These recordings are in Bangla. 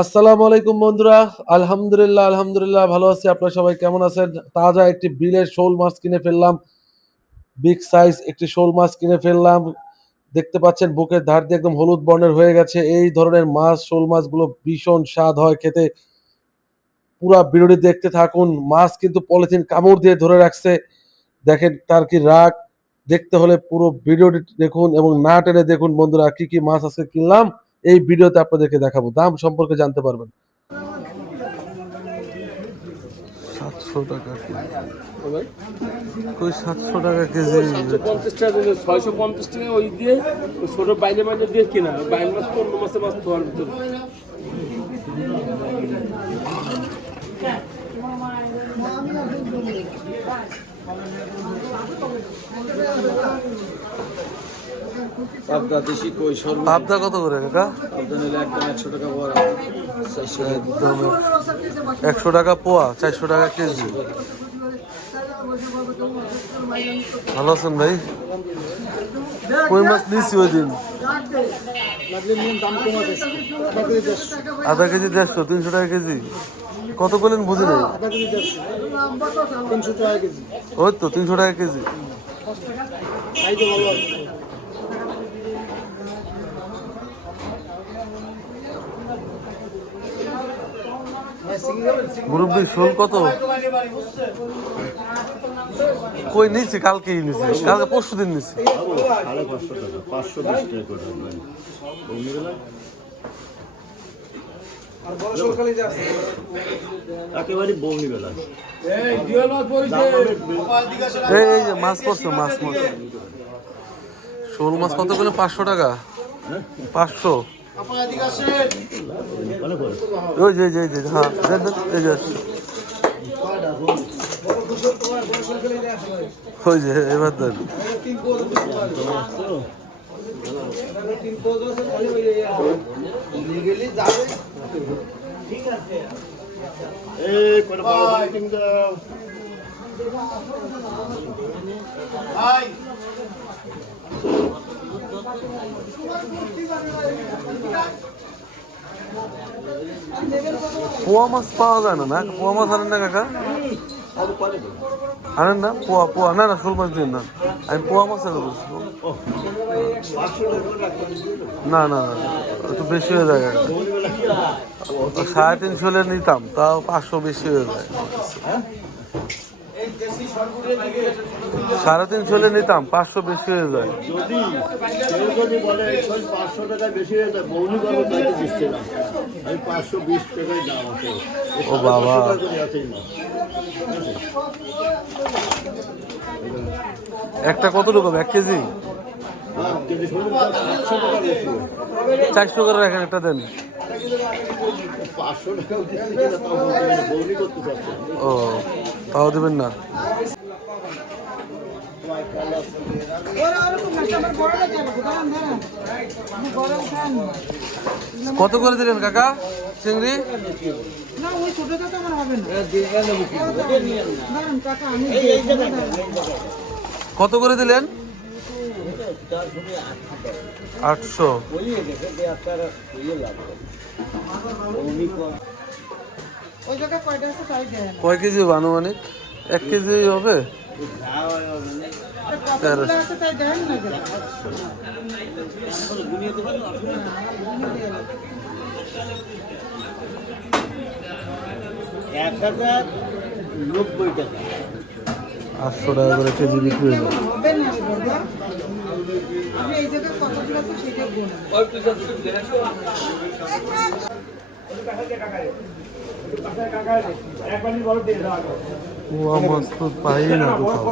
আসসালামু আলাইকুম বন্ধুরা। আলহামদুলিল্লাহ ভালো আছি। আপনারা সবাই কেমন আছেন? তাজা একটি বিলের শোল মাছ কিনে ফেললাম। বিগ সাইজ একটি শোল মাছ কিনে ফেললাম। দেখতে পাচ্ছেন বুকের ধার দিয়ে একদম হলুদ বর্ণের হয়ে গেছে। এই ধরনের মাছ, শোল মাছগুলো ভীষণ স্বাদ হয় খেতে। পুরা ভিডিওটি দেখতে থাকুন। মাছ কিন্তু পলিথিন কামড় দিয়ে ধরে রাখছে। দেখেন তার কি রাগ। দেখতে হলে পুরো ভিডিওটি দেখুন এবং না টেনে দেখুন বন্ধুরা, কি কি মাছ আজকে কিনলাম এই ভিডিওতে আপনাদেরকে দেখাবো। দাম সম্পর্কে জানতে পারবেন। 700 টাকা কই 700 টাকা কেজি? 750 টাকা 650 টাকা ওই দিয়ে ছোট বাইলে মাঝে দিয়ে কিনা বাইল মাছ তো অন্য মাছের মাছ ধোয়ার ভিতরে পাবদা দেশি কই সর পাবদা কত করে কাকা? পাবদা নিলে একদম 100 টাকা বড় একদম 100 টাকা পোয়া, 400 টাকা কেজি। ভালো আছেন ভাই? কই মাছ নিয়েছি ওই দিন আধা কেজি 150, 300 টাকা কেজি। কত করলেন বুঝি নাই। ওই তো 300 টাকা কেজি। মুরব্বী শোল কত? কই নিছি, কালকেই নিছি, কালকে পরশু দিন নিছি। 520 টাকা এই যে মাছ পড়ছে, মাছ মাছ শোল মাছ কত করে? 500 টাকা। 500। ওই যে হ্যাঁ এই যে ওই যে এবার দেন। পোয়া মাছ পাওয়া যায় না? পোয়া মাছ আনেন না কাকা? আনেন না? পোয়া না শোল মাছ দিন না, আমি পোয়া মাছ আনবো। না একটু বেশি হয়ে যায়। 350 হলে নিতাম, তাও 500 বেশি হয়ে যায়। 350 হলে নিতাম, 500 বেশি হয়ে যায়। যদি বলে 500 টাকা বেশি হয়ে যায় বৌনি বলো তাইতে দিচ্ছে না, আমি 520 টাকায় দাম আছে। ও বাবা, একটা কত রকম? 1 কেজি 400 করে রাখেন, একটা দেন। 500 টাকা বৌনি করতে চাচ্ছে। ও তাও দেবেন না? কত করে দিলেন কাকা চিংড়ি? কত করে দিলেন? 800। কয় কেজি আনুমানিক? 1 কেজি হবে? 800 টাকা করে কেজি বিক্রি হলো। পোয়া মাছ তো পাই না কোথাও।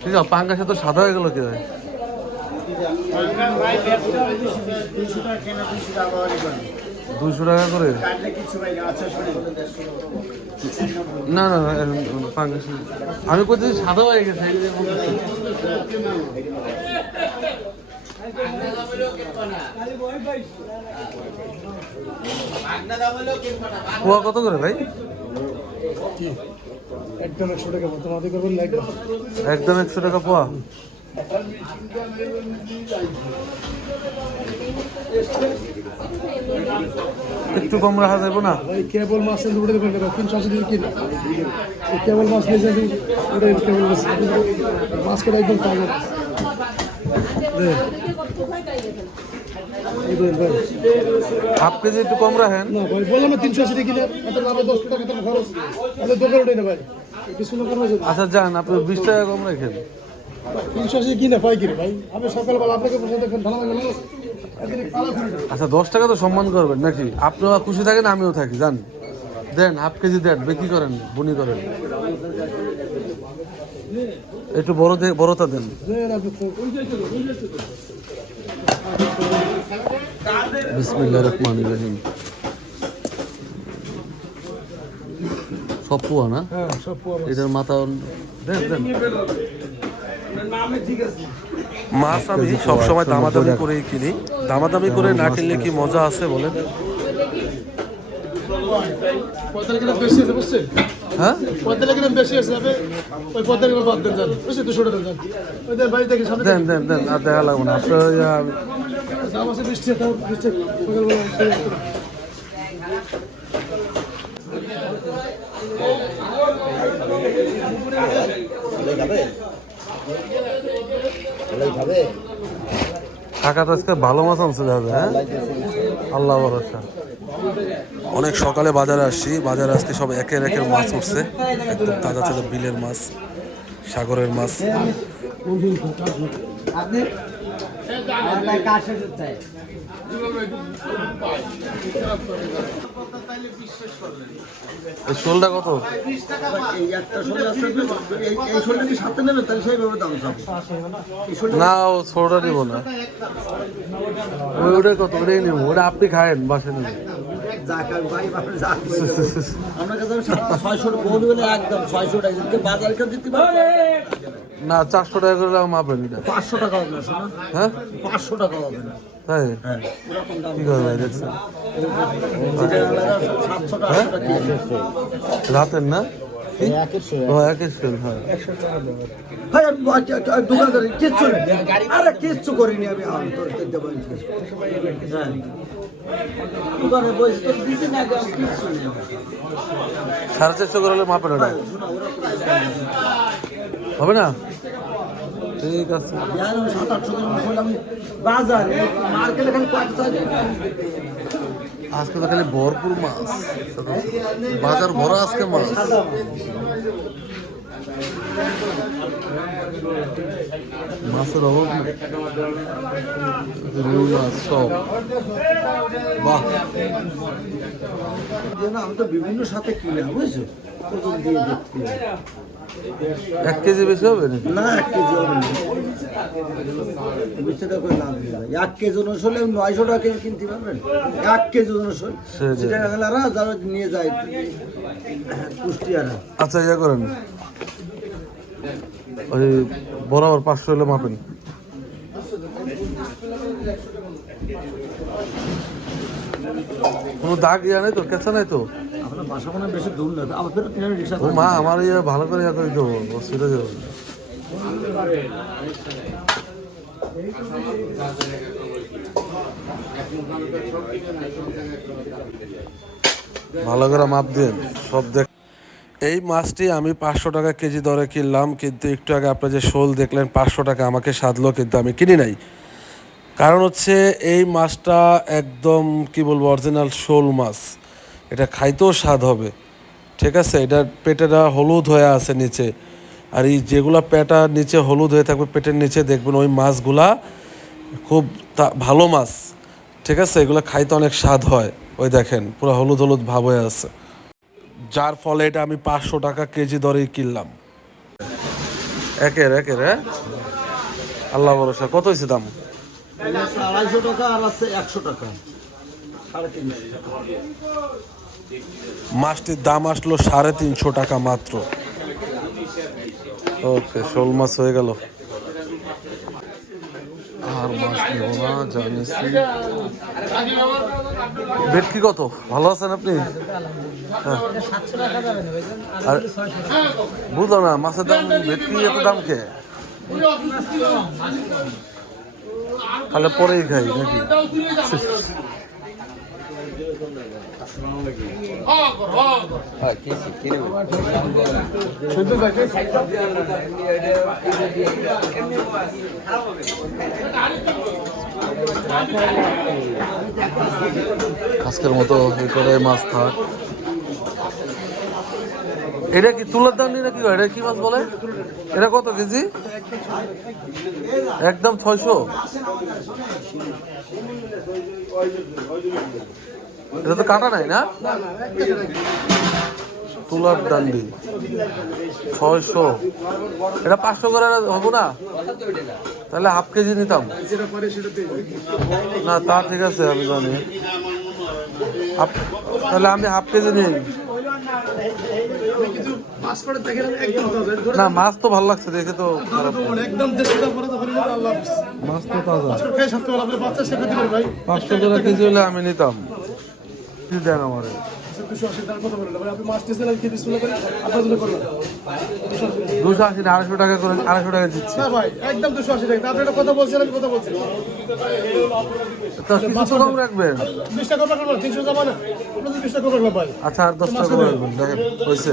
ঠিক আছে, পাঙ্গাসে তো সাদা হয়ে গেল কি হয়? 200 টাকা করে? না পাঙ্গাস আমি কোথায় সাদা হয়ে গেছে। পোয়া কত করে ভাই? একদম 100 টাকা তোমাদের করবেন লাগবে একদম 100 টাকা পোয়া। একটু কম রাখা যাবে না? ভাই কেবল মাছ উঠে দেবেন 380 টাকা কিলো। কেবল মাছ নিয়ে যাবি ওটা কেবল মাছ মাছ করে একদম তাজা। হাফ কেজি একটু কম রাখেন। না ভাই বললাম না 380 টাকা কিলো, এত লাভ 10 টাকা তো খরচ, তাহলে দোকান উঠে না ভাই, কিছু না করবে। আচ্ছা যান, আপনি 20 টাকা কম রাখেন। 380 কিনা পাইকারি ভাই, আমি সকালবেলা আপনাকে বসে দেখেন ঢালা গেল। আচ্ছা 10 টাকা তো সম্মান করবেন নাকি? আপনিও খুশি থাকেন, আমিও থাকি। যান দেন, হাফ কেজি দেন, বিক্রি করেন, বুনি করেন। একটু বড়টা দেন। বিসমিল্লাহির রহমানির রহিম। সব পোয়া না? হ্যাঁ সব এটার মাথা দেন দেন। মাছ আমি সবসময় দামাদামি করেই কিনি। দামাদামি করে না কিনলে কি মজা আছে বলেন? 45 গ্রাম বেশি আছে বুঝছেন? হ্যাঁ 45 গ্রাম বেশি আছে, আপনি ওই 45 গ্রাম বাদ দেন, বুঝছেন? 200 টাকা দেন, ওই দেন বাড়ি থেকে সামনে দেন দেন দেন, আর দেখা লাগবে না। আপনার দাম আছে 20 টাকা, 20 টাকা সকালবেলা। কাকা তো আজকে ভালো মাছ আনছে দাদা। হ্যাঁ আল্লাহ ভরসা। অনেক সকালে বাজারে আসছি। বাজারে আজকে সব একের একের মাছ উঠছে, একদম তাজা তাজা বিলের মাছ, সাগরের মাছ। এই শোলটা কত? না ও ছোটটা নিব না, ওইটাই কত ওটাই নিব। ওটা আপনি খায়েন, বাসে নেবেন। না 400 টাকা করে মাপেন এটা। 500 টাকা হবে না, শোনো। হ্যাঁ 500 টাকা হবে না। তাই হ্যাঁ, কি করবে দেখছেন? 700 টাকা। রাতের না কি? ও একের শোল। হ্যাঁ ভাই দোকানদারি কিচ্ছু নেই, আরে কিচ্ছু করিনি আমি। হ্যাঁ দোকানে বসে তো দিছি না, কিচ্ছু নেই। 450 করে হলে মাপেন ওটা হবে না? ঠিক আছে। বাজারে মার্কেটে খালি আজকে তো খালি ভরপুর মাছ, বাজার ভরা আজকে মাছ। মাছের অভাব নেই, রুই মাছ সব। বাহ, আমি তো বিভিন্ন সাথে কিনে, বুঝছো? ওজন দিয়ে দেখতে 1 কেজি বেশি হবে নাকি? না 1 কেজি হবে না, 20 টাকা করে লাভ নেই। 1 কেজি ওজন হলে 900 টাকা কেজি কিনতে পারবেন। 1 কেজি ওজন হলে সেটা গেলারা যারা নিয়ে যায় কুষ্টিয়ারা। আচ্ছা ইয়া করেন, ওই বরাবর 500 হলে মাপেন। কোনো দাগ ইয়া নাই তো, কেঁচা নাই তো? আপনার বাসা মনে বেশি দূর না, আবার ফেরত কিনে রিক্সা। ও মা, আমার ইয়ে ভালো করে ইয়া করে দেবো, অসুবিধা যাবে। ভালো করে মাপ দেন সব দেখ। এই মাছটি আমি 500 টাকা কেজি দরে কিনলাম, কিন্তু একটু আগে আপনার যে শোল দেখলেন 500 টাকা আমাকে সাধলো, কিন্তু আমি কিনি নাই। কারণ হচ্ছে এই মাছটা একদম কি বলবো, অরিজিনাল শোল মাছ। এটা খাইতেও স্বাদ হবে, ঠিক আছে? এটার পেটেটা হলুদ হয়ে আছে নিচে, আর এই যেগুলা পেটা নিচে হলুদ হয়ে থাকবে পেটের নিচে, দেখবেন ওই মাছগুলা খুব ভালো মাছ, ঠিক আছে? এগুলো খাইতে অনেক স্বাদ হয়। ওই দেখেন পুরো হলুদ হলুদ ভাব হয়ে আছে, যার ফলে এটা আমি 500 টাকা কেজি দরেই কিনলাম। একের হ্যাঁ আল্লাহ ভরসা। কত হয়েছে দাম? 250 টাকা আর আছে 100 টাকা, 350 টাকা। মাছটির দাম আসলো 350 টাকা মাত্র। ওকে, শোল মাছ হয়ে গেল। আর মাছ নেব না, জানিয়েছি। ভেটকি কত? ভালো আছেন আপনি? হ্যাঁ আর বুঝলো না মাছের দাম, ভেটকি এত দাম কে? তাহলে পরেই খাই নাকি? আজকের মতো এই করে মাছ থাক। এটা কি তুলার দাম নাকি? এটা কি মাছ বলে? এটা কত কেজি? একদম 600। এটা তো কাটা নাই না? তুলার ডান্ডি 600। এটা 500 করে হবো না? তাহলে হাফ কেজি নিতাম। না তা ঠিক আছে, আমি জানি। তাহলে আমি হাফ কেজি নিই। না মাছ তো ভালো লাগছে দেখে, তো মাছ তো তাজা। 500 করে কেজি হলে আমি নিতাম। কি দেন আমার? 280 না 250 টাকা করে, 250 টাকা দিচ্ছি। একদম 280 টাকা। আপনি একটা কথা বলছেন, আমি কথা বলছি। তো কিছু কম রাখবেন। 20 টাকা কম রাখবেন, 300 জমা না। 20 টাকা কম রাখবেন ভাই। আচ্ছা আর 10 টাকা করে রাখবেন। দেখেন হয়েছে,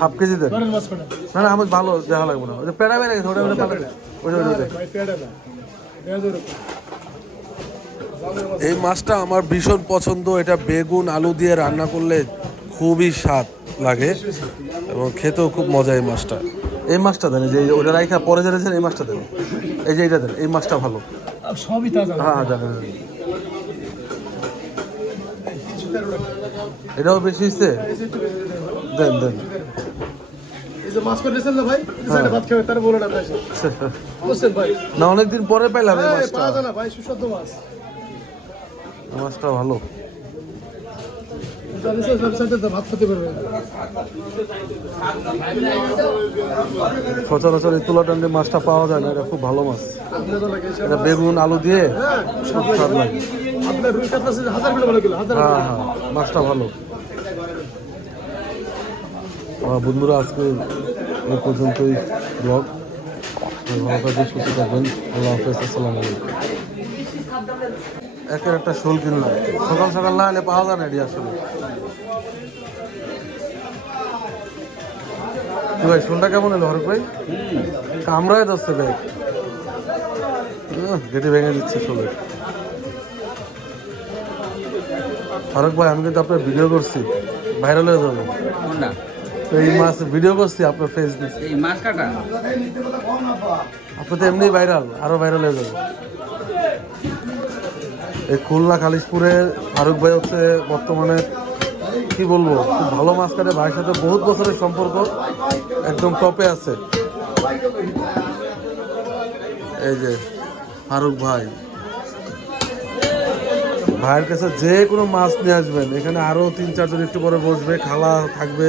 হাফ কেজি দেন। ধরেন মাছ কটা। না না আমার ভালো দেখা লাগবে না। ওই যে পেড়া বেড়ে গেছে, ওটা ওটা পাঠাবে। ওই ভাই পেড়া না। 1000 টাকা। এই মাছটা আমার ভীষণ পছন্দ। এটা বেগুন আলু দিয়ে রান্না করলে খুবই স্বাদ লাগে এবং খেতেও খুব মজা। এই মাছটা, এই মাছটা দেন। যে ওটা রাইখা পরে জেনেছেন, এই মাছটা দেন। এই যে এটা দেন, এই মাছটা ভালো। সবই তাজা। হ্যাঁ জানেন। এটাও বেশি হচ্ছে, দেন দেন। এই যে মাছ করে দিয়েছেন না ভাই, এটা ভাত খাবে তার বলে না ভাই। বুঝছেন ভাই? না অনেকদিন পরে পাইলাম এই মাছটা। পাওয়া যায় না ভাই, সুস্বাদু মাছ। মাছটা ভালো। জানিস ওয়েবসাইটে ভাত খেতে পারবেন। সচরাচর এই তুলাটান্ডি মাছটা পাওয়া যায় না। এটা খুব ভালো মাছ। এটা বেগুন আলু দিয়ে খুব স্বাদ লাগে। আপনার রুই কাতলা 1000 কিলো বলে কিলো, 1000। হ্যাঁ হ্যাঁ মাছটা ভালো। বন্ধুরা আজকে এই পর্যন্তই ব্লগ। ভালো থাকবেন, সুস্থ থাকবেন। আল্লাহ হাফেজ, আসসালামু আলাইকুম। একের একটা শোল কিনলাম, সকাল সকাল না হলে পাওয়া যায় না এটি আসলে। কি ভাই শোলটা কেমন এলো হরক ভাই? কামড়ায় যাচ্ছে ব্যাগ, গেটে ভেঙে দিচ্ছে শোলের। হরক ভাই আমি কিন্তু আপনার ভিডিও করছি, ভাইরাল হয়ে যাবো। এই মাছ ভিডিও করছি আপনার ফেসবুক, এই মাছ কাটা আপনি তো এমনি ভাইরাল, আরো ভাইরাল হয়ে যাবে। এই খুলনা খালিশপুরের ফারুক ভাই হচ্ছে বর্তমানে কি বলবো, খুব ভালো মাছ কাটে। ভাইয়ের সাথে বহুত বছরের সম্পর্ক, একদম টপে আছে। এই যে ফারুক ভাই, ভাইয়ের কাছে যে কোনো মাছ নিয়ে আসবেন, এখানে আরো 3-4 জন একটু পরে বসবে, খালা থাকবে,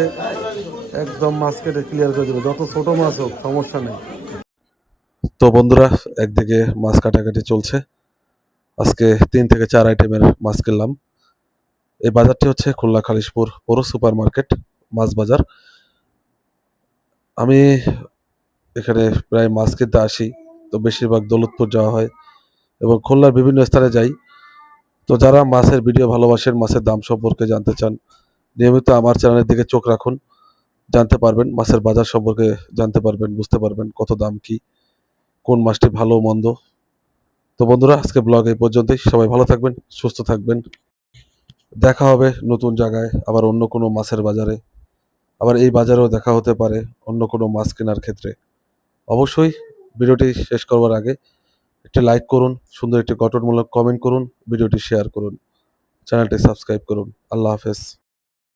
একদম মাছ কেটে ক্লিয়ার করে দেবে, যত ছোট মাছ হোক সমস্যা নেই। তো বন্ধুরা একদিকে মাছ কাটাকাটি চলছে, আজকে 3 থেকে 4 আইটেমের মাছ কিনলাম। এই বাজারটি হচ্ছে খুলনা খালিশপুর পৌর সুপার মার্কেট মাছ বাজার। আমি এখানে প্রায় মাছ কিনতে আসি, তো বেশিরভাগ দৌলতপুর যাওয়া হয় এবং খুলনার বিভিন্ন স্থানে যাই। তো যারা মাছের ভিডিও ভালোবাসেন, মাছের দাম সম্পর্কে জানতে চান, নিয়মিত আমার চ্যানেলের দিকে চোখ রাখুন, জানতে পারবেন মাছের বাজার সম্পর্কে, জানতে পারবেন, বুঝতে পারবেন কত দাম কি, কোন মাছটি ভালো মন্দ। তো বন্ধুরা আজকে ব্লগ এই পর্যন্তই। সবাই ভালো থাকবেন, সুস্থ থাকবেন। দেখা হবে নতুন জায়গায়, আবার অন্য কোনো মাছের বাজারে, আবার এই বাজারেও দেখা হতে পারে অন্য কোনো মাছ কেনার ক্ষেত্রে। অবশ্যই ভিডিওটি শেষ করবার আগে একটি লাইক করুন, সুন্দর একটি গঠনমূলক কমেন্ট করুন, ভিডিওটি শেয়ার করুন, চ্যানেলটি সাবস্ক্রাইব করুন। আল্লাহ হাফেজ।